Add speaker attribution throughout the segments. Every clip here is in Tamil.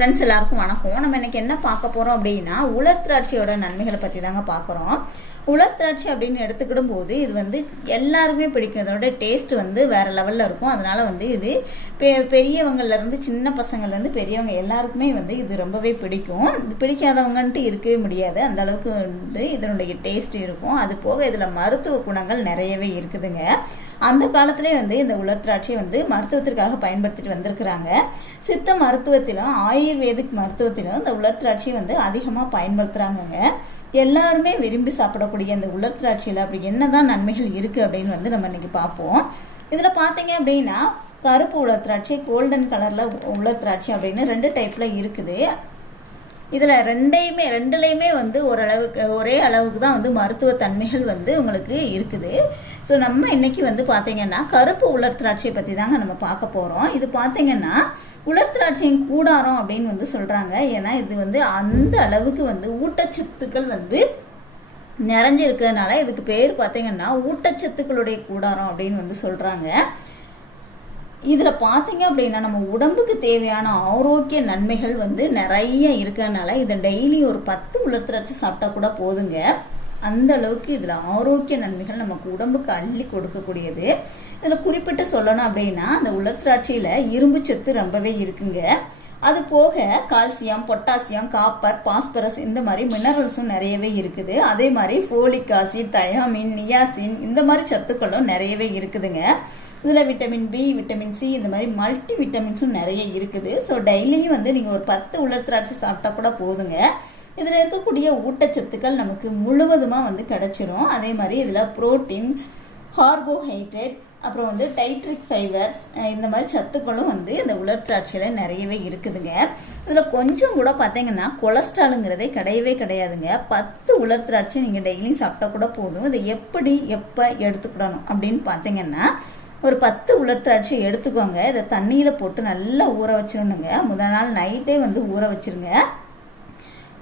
Speaker 1: ஃப்ரெண்ட்ஸ் எல்லாருக்கும் வணக்கம். நம்ம இன்னைக்கு என்ன பார்க்க போகிறோம் அப்படின்னா உலர் திராட்சையோட நன்மைகளை பற்றி தாங்க பார்க்குறோம் உலர் திராட்சை அப்படின்னு எடுத்துக்கிடும் போது இது வந்து எல்லாருமே பிடிக்கும். இதோட டேஸ்ட் வந்து வேறு லெவலில் இருக்கும். அதனால் வந்து இது பெ- பெரியவங்கள்லேருந்து சின்ன பசங்கள்லேருந்து பெரியவங்க எல்லாருக்குமே வந்து இது ரொம்பவே பிடிக்கும். இது பிடிக்காதவங்கன்ட்டு இருக்கவே முடியாது. அந்த அளவுக்கு வந்து இதனுடைய டேஸ்ட் இருக்கும். அது போக இதில் மருத்துவ குணங்கள் நிறையவே இருக்குதுங்க. அந்த காலத்திலே வந்து இந்த உலர் திராட்சை வந்து மருத்துவத்திற்காக பயன்படுத்திட்டு வந்திருக்கிறாங்க. சித்த மருத்துவத்திலும் ஆயுர்வேதிக் மருத்துவத்திலும் இந்த உலர் திராட்சை வந்து அதிகமாக பயன்படுத்துகிறாங்கங்க எல்லாருமே விரும்பி சாப்பிடக்கூடிய இந்த உலர் திராட்சையில் அப்படி என்னதான் நன்மைகள் இருக்குது அப்படின்னு வந்து நம்ம இன்றைக்கி பார்ப்போம். இதில் பார்த்தீங்க அப்படின்னா கருப்பு உலர் திராட்சை கோல்டன் கலரில் உலர் திராட்சை அப்படின்னு ரெண்டு டைப்பில் இருக்குது. இதில் ரெண்டையுமே ரெண்டுலேயுமே வந்து ஓரளவுக்கு ஒரே அளவுக்கு தான் வந்து மருத்துவ தன்மைகள் வந்து உங்களுக்கு இருக்குது. ஸோ நம்ம இன்றைக்கி வந்து பார்த்தீங்கன்னா கருப்பு உலர் திராட்சையை பற்றி தாங்க நம்ம பார்க்க போகிறோம் இது பார்த்தீங்கன்னா உலர் திராட்சையின் கூடாரம் அப்படின்னு வந்து சொல்கிறாங்க ஏன்னா இது வந்து அந்த அளவுக்கு வந்து ஊட்டச்சத்துக்கள் வந்து நிறைஞ்சு இருக்கிறதுனால இதுக்கு பேர் பார்த்தீங்கன்னா ஊட்டச்சத்துக்களுடைய கூடாரம் அப்படின்னு வந்து சொல்கிறாங்க இதில் பார்த்தீங்க அப்படின்னா நம்ம உடம்புக்கு தேவையான ஆரோக்கிய நன்மைகள் வந்து நிறைய இருக்கிறதுனால இதை டெய்லி ஒரு பத்து உலர் சாப்பிட்டா கூட போதுங்க. அந்த அளவுக்கு இதில் ஆரோக்கிய நன்மைகள் நமக்கு உடம்புக்கு அள்ளி கொடுக்கக்கூடியது. இதில் குறிப்பிட்டு சொல்லணும் அப்படின்னா அந்த உலர்த்திராட்சியில் இரும்பு சத்து ரொம்பவே இருக்குங்க. அது போக கால்சியம் பொட்டாசியம் காப்பர் பாஸ்பரஸ் இந்த மாதிரி மினரல்ஸும் நிறையவே இருக்குது. அதே மாதிரி ஃபோலிக் ஆசிட் தயாமின் நியாசின் இந்த மாதிரி சத்துக்களும் நிறையவே இருக்குதுங்க. இதில் விட்டமின் பி விட்டமின் சி இந்த மாதிரி மல்டி விட்டமின்ஸும் நிறைய இருக்குது. ஸோ டெய்லியும் வந்து நீங்கள் ஒரு பத்து உலர் திராட்சை சாப்பிட்டா கூட போதுங்க. இதில் இருக்கக்கூடிய ஊட்டச்சத்துக்கள் நமக்கு முழுவதுமாக வந்து கிடைச்சிரும். அதே மாதிரி இதில் புரோட்டீன் கார்போஹைட்ரேட் அப்புறம் வந்து டைட்ரிக் ஃபைபர்ஸ் இந்த மாதிரி சத்துக்களும் வந்து இந்த உலர் திராட்சையில் நிறையவே இருக்குதுங்க. இதில் கொஞ்சம் கூட பார்த்தீங்கன்னா கொலஸ்ட்ராலுங்கிறதே கிடையவே கிடையாதுங்க. பத்து உலர் திராட்சை நீங்கள் டெய்லியும் சாப்பிட்டா கூட போதும். இதை எப்படி எப்போ எடுத்துக்கிடணும் அப்படின்னு பார்த்தீங்கன்னா ஒரு பத்து உலர் எடுத்துக்கோங்க. இதை தண்ணியில் போட்டு நல்லா ஊற வச்சிடணுங்க முதல் நாள் நைட்டே வந்து ஊற வச்சிருங்க.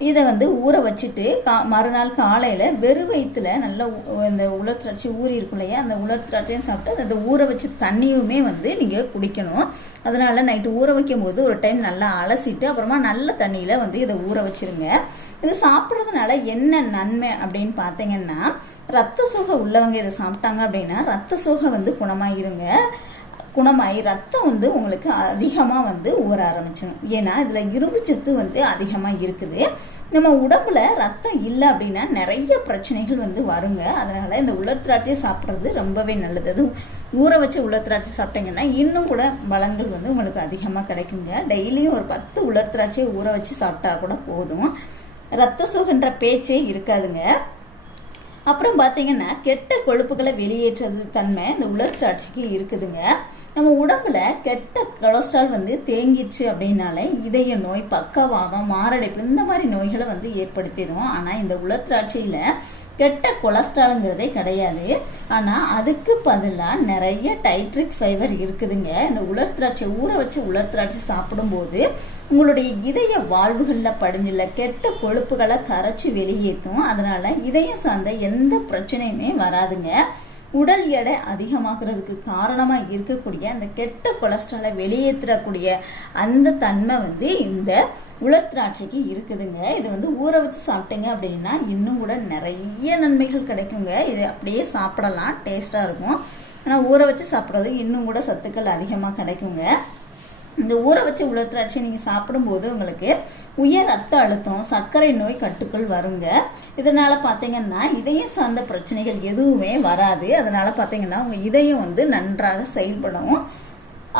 Speaker 1: இதை வந்து ஊற வச்சுட்டு கா மறுநாள் காலையில் வெறும் வயிற்றுல நல்லா இந்த உலர் திராட்சை ஊறி இருக்கும் இல்லையா அந்த உலர் திராட்சையும் சாப்பிட்டு அந்த ஊற வச்ச தண்ணியுமே வந்து நீங்கள் குடிக்கணும். அதனால் நைட்டு ஊற வைக்கும் போது ஒரு டைம் நல்லா அலசிட்டு அப்புறமா நல்ல தண்ணியில் வந்து இதை ஊற வச்சிருங்க. இது சாப்பிட்றதுனால என்ன நன்மை அப்படின்னு பார்த்தீங்கன்னா ரத்த சோகை உள்ளவங்க இதை சாப்பிட்டாங்க அப்படின்னா ரத்த சோகை வந்து குணமாகிருங்க குணமாகி ரத்தம் வந்து உங்களுக்கு அதிகமாக வந்து ஊற ஆரம்பிச்சிடும். ஏன்னா இதில் இரும்பு சத்து வந்து அதிகமாக இருக்குது. நம்ம உடம்புல ரத்தம் இல்லை அப்படின்னா நிறைய பிரச்சனைகள் வந்து வருங்க. அதனால் இந்த உலர் திராட்சையை சாப்பிட்றது ரொம்பவே நல்லது. அதுவும் ஊற வச்சு உலர் திராட்சை சாப்பிட்டீங்கன்னா இன்னும் கூட பலன்கள் வந்து உங்களுக்கு அதிகமாக கிடைக்குங்க. டெய்லியும் ஒரு பத்து உலர் திராட்சையை ஊற வச்சு சாப்பிட்டா கூட போதும். ரத்த சுகன்ற பேச்சே இருக்காதுங்க. அப்புறம் பார்த்தீங்கன்னா கெட்ட கொழுப்புகளை வெளியேற்றுறது தன்மை இந்த உலர் திராட்சைக்கு இருக்குதுங்க. நம்ம உடம்புல கெட்ட கொலஸ்ட்ரால் வந்து தேங்கிடுச்சு அப்படின்னாலே இதய நோய் பக்கவாதம் மாரடைப்பு இந்த மாதிரி நோய்களை வந்து ஏற்படுத்திடும் ஆனால் இந்த உலர் திராட்சையில் கெட்ட கொலஸ்ட்ராலுங்கிறதே கிடையாது. ஆனால் அதுக்கு பதிலாக நிறைய டைட்ரிக் ஃபைபர் இருக்குதுங்க. இந்த உலர் திராட்சை ஊற வச்சு உலர் திராட்சை சாப்பிடும்போது உங்களுடைய இதய வாழ்வுகளில் படிஞ்சுள்ள கெட்ட கொழுப்புகளை கரைச்சி வெளியேற்றும். அதனால் இதயம் சார்ந்த எந்த பிரச்சனையுமே வராதுங்க. உடல் எடை அதிகமாகிறதுக்கு காரணமாக இருக்கக்கூடிய அந்த கெட்ட கொலஸ்ட்ராலை வெளியேற்றக்கூடிய அந்த தன்மை வந்து இந்த உலர் திராட்சைக்கு இருக்குதுங்க. இது வந்து ஊற வச்சு சாப்பிட்டீங்க அப்படின்னா இன்னும் கூட நிறைய நன்மைகள் கிடைக்குங்க. இது அப்படியே சாப்பிடலாம் டேஸ்ட்டாக இருக்கும். ஆனால் ஊற வச்சு சாப்பிட்றது இன்னும் கூட சத்துக்கள் அதிகமாக கிடைக்குங்க. இந்த ஊற வச்ச உலர் திராட்சை நீங்கள் சாப்பிடும்போது உங்களுக்கு உயர் ரத்த அழுத்தம் சர்க்கரை நோய் கட்டுக்குள் வருங்க. இதனால் பார்த்தீங்கன்னா இதயம் சார்ந்த பிரச்சனைகள் எதுவுமே வராது. அதனால் பார்த்தீங்கன்னா உங்கள் இதயம் வந்து நன்றாக செயல்படும்.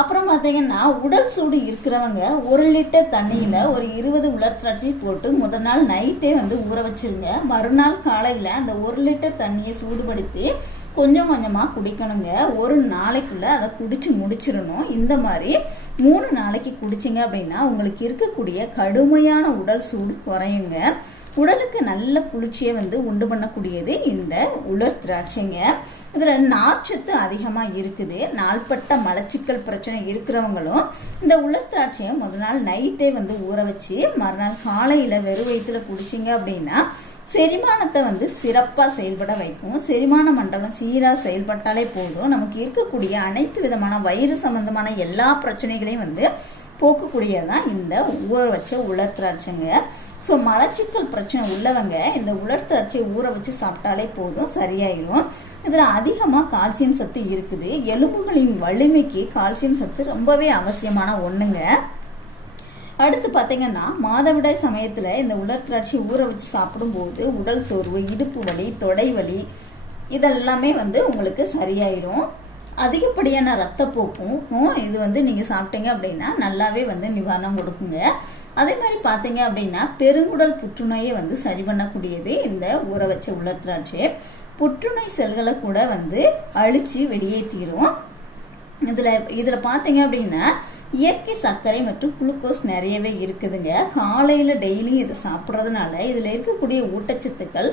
Speaker 1: அப்புறம் பார்த்தீங்கன்னா உடல் சூடு இருக்கிறவங்க ஒரு லிட்டர் தண்ணியில் ஒரு இருபது உலர் போட்டு முதல் நாள் நைட்டே வந்து ஊற வச்சுருங்க. மறுநாள் காலையில் அந்த ஒரு லிட்டர் தண்ணியை சூடுபடுத்தி கொஞ்சம் கொஞ்சமாக குடிக்கணுங்க. ஒரு நாளைக்குள்ளே அதை குடித்து முடிச்சிடணும். இந்த மாதிரி மூணு நாளைக்கு குடிச்சிங்க அப்படின்னா உங்களுக்கு இருக்கக்கூடிய கடுமையான உடல் சூடு குறையுங்க. உடலுக்கு நல்ல குளிர்ச்சியை வந்து உண்டு பண்ணக்கூடியது இந்த உலர் திராட்சைங்க. இதில் நார்ச்சத்து அதிகமாக இருக்குது. நாள்பட்ட மலச்சிக்கல் பிரச்சனை இருக்கிறவங்களும் இந்த உலர் திராட்சையை முதல் நாள் நைட்டே வந்து ஊற வச்சு மறுநாள் காலையில் வெறும் வயிற்றுல குடிச்சிங்க அப்படின்னா செரிமானத்தை வந்து சிறப்பாக செயல்பட வைக்கும். செரிமான மண்டலம் சீராக செயல்பட்டாலே போதும். நமக்கு இருக்கக்கூடிய அனைத்து விதமான வயிறு சம்பந்தமான எல்லா பிரச்சனைகளையும் வந்து போக்கக்கூடியதான் இந்த ஊற வச்ச உலர் திராட்சைங்க. ஸோ மலச்சிக்கல் பிரச்சனை உள்ளவங்க இந்த உலர் திராட்சையை ஊற வச்சு சாப்பிட்டாலே போதும் சரியாயிரும். இதில் அதிகமாக கால்சியம் சத்து இருக்குது. எலும்புகளின் வலிமைக்கு கால்சியம் சத்து ரொம்பவே அவசியமான ஒன்றுங்க அடுத்து பார்த்தீங்கன்னா மாதவிடாய் சமயத்தில் இந்த உலர் திராட்சை ஊற வச்சு சாப்பிடும்போது உடல் சோர்வு இடுப்பு வலி தொடை வலி இதெல்லாமே வந்து உங்களுக்கு சரியாயிரும். அதிகப்படியான ரத்தப்போக்கும் இது வந்து நீங்கள் சாப்பிட்டீங்க அப்படின்னா நல்லாவே வந்து நிவாரணம் கொடுக்குங்க. அதே மாதிரி பார்த்தீங்க அப்படின்னா பெருங்குடல் புற்றுநோயை வந்து சரி பண்ணக்கூடியது இந்த ஊற வச்ச உலர் திராட்சை. புற்றுநோய் செல்களை கூட வந்து அழித்து வெளியேற்றிடும் இதில் இதில் பார்த்தீங்க அப்படின்னா இயற்கை சர்க்கரை மற்றும் குளுக்கோஸ் நிறையவே இருக்குதுங்க. காலையில் டெய்லியும் இதை சாப்பிட்றதுனால இதில் இருக்கக்கூடிய ஊட்டச்சத்துக்கள்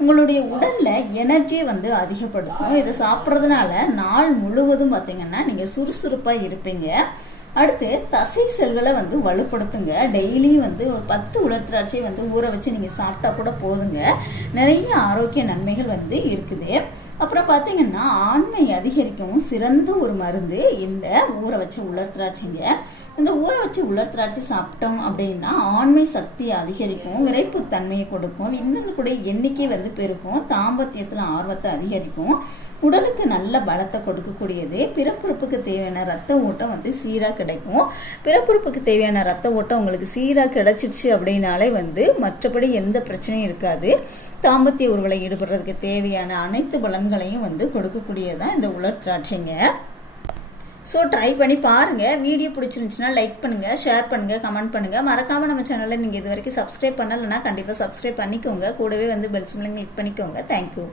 Speaker 1: உங்களுடைய உடலில் எனர்ஜியை வந்து அதிகப்படுத்தும். இதை சாப்பிட்றதுனால நாள் முழுவதும் பார்த்தீங்கன்னா நீங்கள் சுறுசுறுப்பாக இருப்பீங்க. அடுத்து தசை செல்களை வந்து வலுப்படுத்துங்க. டெய்லியும் வந்து ஒரு பத்து உலர் வந்து ஊற வச்சு நீங்கள் சாப்பிட்டா கூட போதுங்க. நிறைய ஆரோக்கிய நன்மைகள் வந்து இருக்குது. அப்புறம் பார்த்தீங்கன்னா ஆண்மை அதிகரிக்கவும் சிறந்த ஒரு மருந்து இந்த ஊற வச்ச உலர் திராட்சைங்க இந்த ஊற வச்சு உலர் திராட்சை சாப்பிட்டோம் அப்படின்னா ஆண்மை சக்தியை அதிகரிக்கும் விரைப்பு தன்மையை கொடுக்கும் விந்தங்களுடைய எண்ணிக்கை வந்து பெருக்கும் தாம்பத்தியத்தில் ஆர்வத்தை அதிகரிக்கும் உடலுக்கு நல்ல பலத்தை கொடுக்கக்கூடியது பிறப்புறுப்புக்கு தேவையான ரத்த ஓட்டம் வந்து சீராக கிடைக்கும். பிறப்புறுப்புக்கு தேவையான ரத்த ஓட்டம் உங்களுக்கு சீராக கிடைச்சிடுச்சு அப்படின்னாலே வந்து மற்றபடி எந்த பிரச்சனையும் இருக்காது. தாம்பத்திய உருவலை ஈடுபடுறதுக்கு தேவையான அனைத்து பலன்களையும் வந்து கொடுக்கக்கூடியதான் இந்த உலர் திராட்சைங்க. ஸோ ட்ரை பண்ணி பாருங்கள் வீடியோ பிடிச்சிருந்துச்சுன்னா லைக் பண்ணுங்கள் ஷேர் பண்ணுங்கள் கமெண்ட் பண்ணுங்கள் மறக்காமல் நம்ம சேனலில் நீங்கள் இது வரைக்கும் சப்ஸ்கிரைப் பண்ணலைன்னா கண்டிப்பாக சப்ஸ்கிரைப் பண்ணிக்கோங்க. கூடவே வந்து பெல் சிம்லிங் கிளிக் பண்ணிக்கோங்க. Thank you